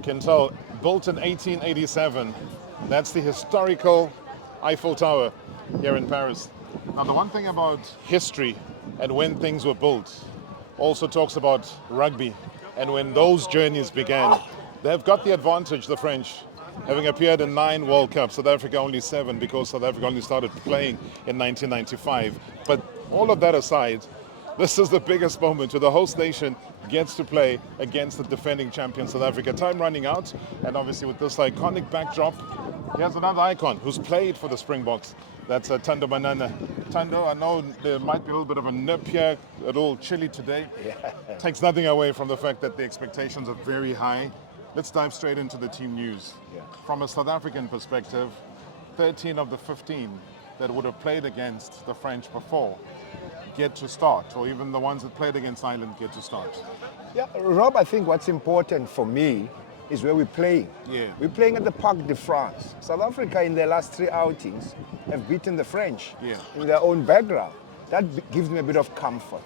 You can tell, built in 1887. That's the historical Eiffel Tower here in Paris. Now, the one thing about history and when things were built also talks about rugby and when those journeys began. They've got the advantage, the French, having appeared in 9 World Cups, South Africa only 7 because South Africa only started playing in 1995. But all of that aside, this is the biggest moment where the host nation gets to play against the defending champion South Africa. Time running out, and obviously with this iconic backdrop, here's another icon who's played for the Springboks. That's Thando Manana. Thando, I know there might be a little bit of a nip here, a little chilly today. Yeah. Takes nothing away from the fact that the expectations are very high. Let's dive straight into the team news. Yeah. From a South African perspective, 13 of the 15 that would have played against the French before get to start, or even the ones that played against Ireland get to start. Yeah, Rob, I think what's important for me is where we're playing. Yeah. We're playing at the Parc de France. South Africa in their last 3 outings have beaten the French in their own background. That gives me a bit of comfort.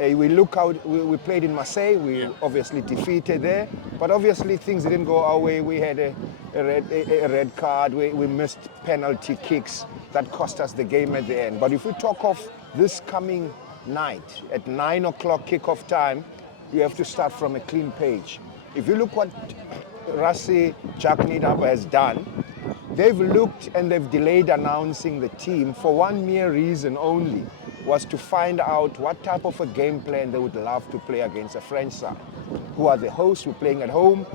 We look out, we played in Marseille, we obviously defeated there, but obviously things didn't go our way. We had a red card, we missed penalty kicks that cost us the game at the end. But if we talk of this coming night, at 9 o'clock kickoff time, you have to start from a clean page. If you look what Rassie Jacques has done, they've looked and they've delayed announcing the team for one mere reason only, was to find out what type of a game plan they would love to play against a French side, who are the hosts, who are playing at home,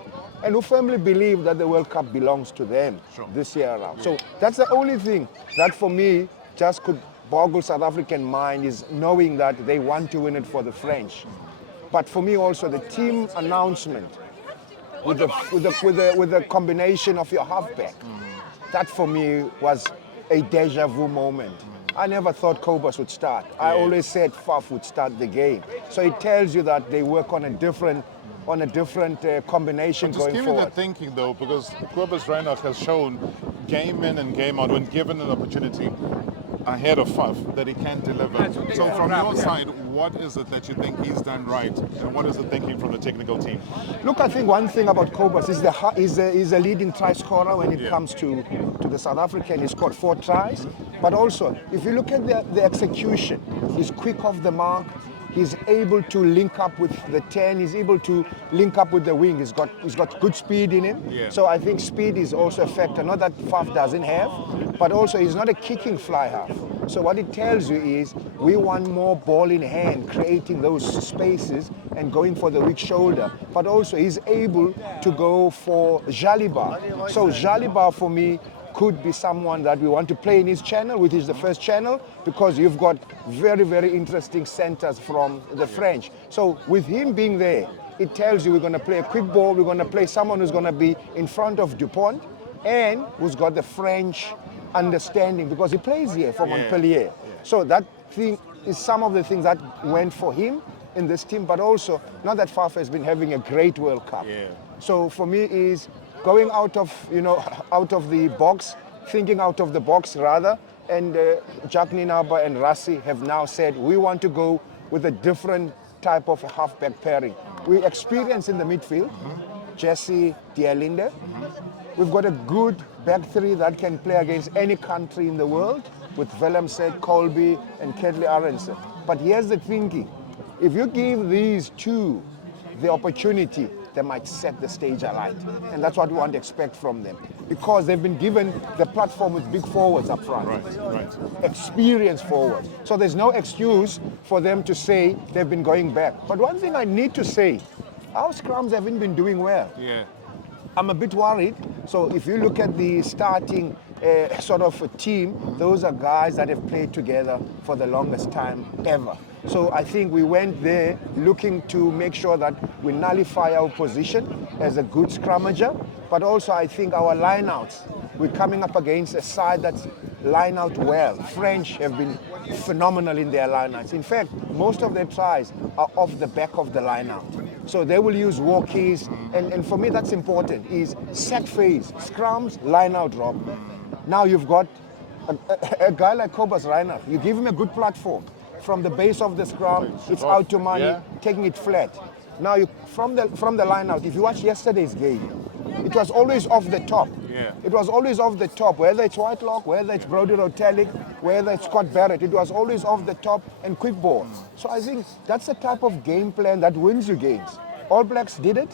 and who firmly believe that the World Cup belongs to them this year around. Yeah. So that's the only thing that for me just could boggle South African mind, is knowing that they want to win it for the French. But for me also, the team announcement with the combination of your halfback, that for me was a deja vu moment. I never thought Cobus would start. I always said Faf would start the game. So it tells you that they work on a different combination going forward. Just give me the thinking though, because Cobus Reinhardt has shown game in and game out, when given an opportunity ahead of Faf, that he can deliver. So from your side, what is it that you think he's done right, and what is the thinking from the technical team? Look, I think one thing about Cobus is he's a leading try scorer when it comes to the South African. He scored 4 tries, but also if you look at the execution, he's quick off the mark. He's able to link up with the 10. He's able to link up with the wing. He's got good speed in him. Yeah. So I think speed is also a factor. Not that Faf doesn't have, but also he's not a kicking fly half. So what it tells you is we want more ball in hand, creating those spaces and going for the weak shoulder. But also he's able to go for Jaliba. So Jaliba for me could be someone that we want to play in his channel, which is the first channel, because you've got very, very interesting centers from the French. So with him being there, it tells you we're going to play a quick ball, we're going to play someone who's going to be in front of Dupont and who's got the French understanding, because he plays here for Montpellier. So that thing is some of the things that went for him in this team, but also not that Faf has been having a great World Cup. So for me is going out of the box, thinking out of the box rather, and Jacques Ninaba and Rassie have now said we want to go with a different type of halfback pairing. We experience in the midfield, Jesse Dialinde. We've got a good back three that can play against any country in the world with Willemse, Colby and Kedley Arendse. But here's the thinking, if you give these two the opportunity, they might set the stage alight. And that's what we want to expect from them. Because they've been given the platform with big forwards up front. Right. Experienced forwards. So there's no excuse for them to say they've been going back. But one thing I need to say, our scrums haven't been doing well. I'm a bit worried. So if you look at the starting sort of a team, those are guys that have played together for the longest time ever. So I think we went there looking to make sure that we nullify our position as a good scrummager, but also I think our lineouts, we're coming up against a side that's line out well. French have been phenomenal in their lineouts. In fact, most of their tries are off the back of the lineout. So they will use walkies, and for me that's important, is set phase, scrums, lineout, Rob. Now you've got a guy like Cobus Reinhardt, you give him a good platform. From the base of the scrum, it's out to money, taking it flat. Now, from the line out, if you watch yesterday's game, it was always off the top. Yeah. It was always off the top, whether it's Whitelock, whether it's Brodie Rotelic, whether it's Scott Barrett, it was always off the top and quick ball. So I think that's the type of game plan that wins you games. All Blacks did it,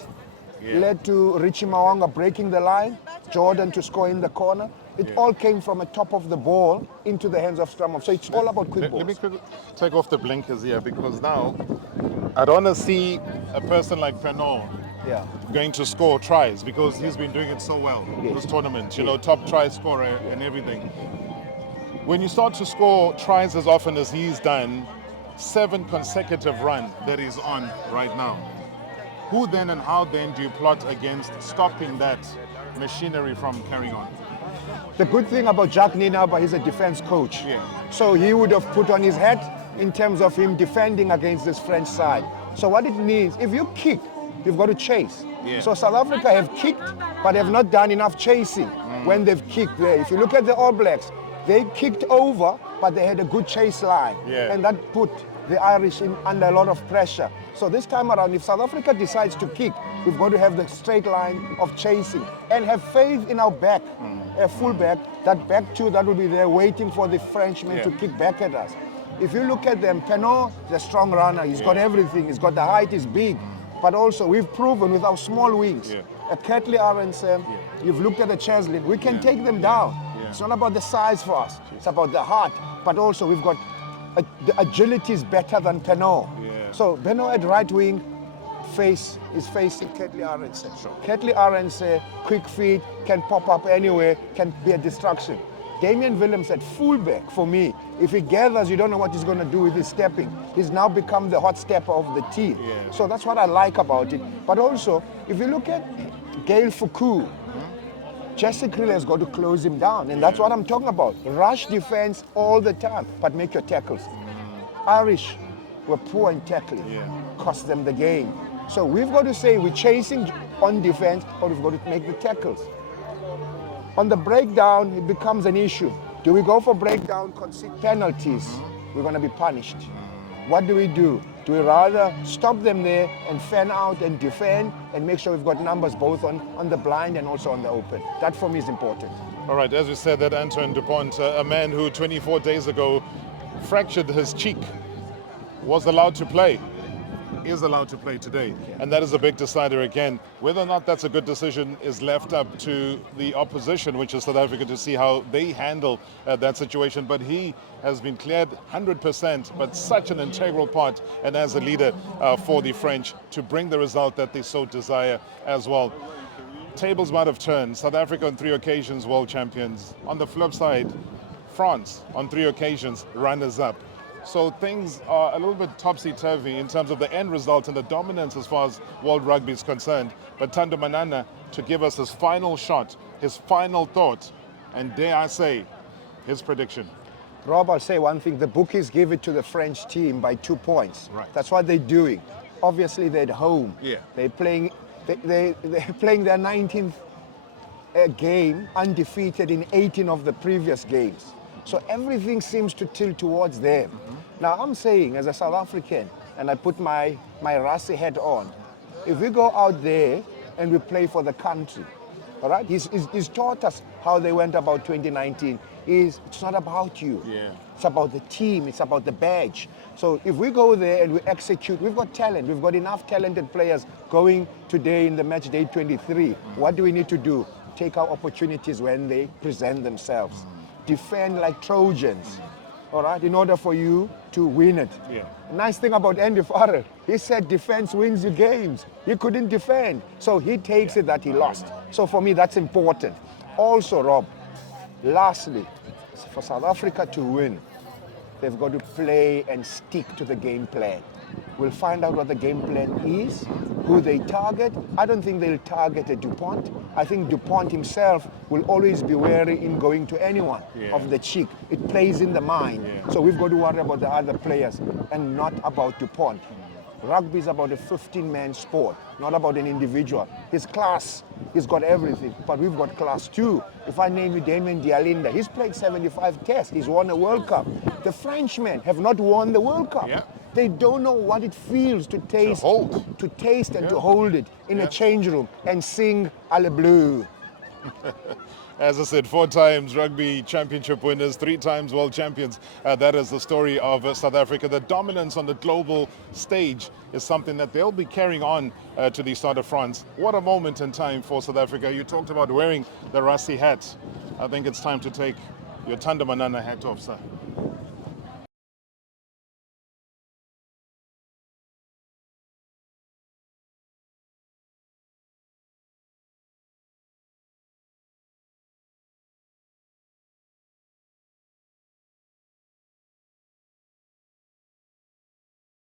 led to Richie Mawanga breaking the line, Jordan to score in the corner. It all came from the top of the ball into the hands of Stramov. So it's all about quick balls. Let me quickly take off the blinkers here, because now I don't want to see a person like Pernod going to score tries, because he's been doing it so well in this tournament. You know, top try scorer and everything. When you start to score tries as often as he's done, 7 consecutive run that he's on right now, who then and how then do you plot against stopping that machinery from carrying on? The good thing about Jacques Nienaber, he's a defense coach. Yeah. So he would have put on his hat in terms of him defending against this French side. So what it means, if you kick, you've got to chase. Yeah. So South Africa have kicked, but have not done enough chasing when they've kicked there. If you look at the All Blacks, they kicked over, but they had a good chase line. Yeah. And that put the Irish in under a lot of pressure. So this time around, if South Africa decides to kick, we've got to have the straight line of chasing and have faith in our back, a full back, that back two that will be there waiting for the Frenchmen to kick back at us. If you look at them, Pernod is a strong runner. He's got everything. He's got the height, he's big. But also, we've proven with our small wings, a Catley Aronson, you've looked at the Cheslin, we can take them down. It's not about the size for us. It's about the heart. But also, we've got the agility is better than Pernod. So Pernod at right wing is facing Catley Aronson. Catley Aronson, quick feet, can pop up anywhere, can be a distraction. Damian Williams at fullback, for me, if he gathers, you don't know what he's going to do with his stepping. He's now become the hot stepper of the team. So that's what I like about it. But also, if you look at Gail Foucault, Jesse Krill has got to close him down, and that's what I'm talking about. Rush defense all the time, but make your tackles. Irish were poor in tackling, cost them the game. So we've got to say we're chasing on defense, but we've got to make the tackles. On the breakdown, it becomes an issue. Do we go for breakdown, concede penalties? We're going to be punished. What do? Do we rather stop them there and fan out and defend and make sure we've got numbers both on the blind and also on the open? That for me is important. All right, as you said, that Antoine Dupont, a man who 24 days ago fractured his cheek, was allowed to play, is allowed to play today. And that is a big decider again. Whether or not that's a good decision is left up to the opposition, which is South Africa, to see how they handle that situation. But he has been cleared 100%, but such an integral part, and as a leader for the French, to bring the result that they so desire as well. Tables might have turned. South Africa on 3 occasions world champions. On the flip side, France on 3 occasions runners-up. So things are a little bit topsy-turvy in terms of the end result and the dominance as far as world rugby is concerned. But Thando Manana to give us his final shot, his final thought, and dare I say, his prediction. Rob, I'll say one thing. The bookies give it to the French team by 2 points. Right. That's what they're doing. Obviously, they're at home. They're playing their 19th game undefeated in 18 of the previous games. So everything seems to tilt towards them. Now I'm saying, as a South African, and I put my Rasi hat on, if we go out there and we play for the country, all right? He's taught us how they went about 2019. It's not about you. It's about the team. It's about the badge. So if we go there and we execute, we've got talent. We've got enough talented players going today in the match day 23. What do we need to do? Take our opportunities when they present themselves. Defend like Trojans, all right, in order for you to win it. Nice thing about Andy Farrell, he said defense wins you games. He couldn't defend, so he takes it that he lost. So for me, that's important. Also, Rob, lastly, for South Africa to win, they've got to play and stick to the game plan. We'll find out what the game plan is, who they target. I don't think they'll target a Dupont. I think Dupont himself will always be wary in going to anyone of the cheek. It plays in the mind. So we've got to worry about the other players and not about Dupont. Rugby is about a 15-man sport, not about an individual. His class, he's got everything, but we've got class too. If I name you Damien Dialinda, he's played 75 tests, he's won a World Cup. The Frenchmen have not won the World Cup. Yeah. They don't know what it feels to taste, and to hold it in a change room and sing "Alle Bleu." As I said, 4 times rugby championship winners, 3 times world champions. That is the story of South Africa. The dominance on the global stage is something that they'll be carrying on to the Stade de France. What a moment in time for South Africa. You talked about wearing the Rassie hat. I think it's time to take your Thando Manana hat off, sir.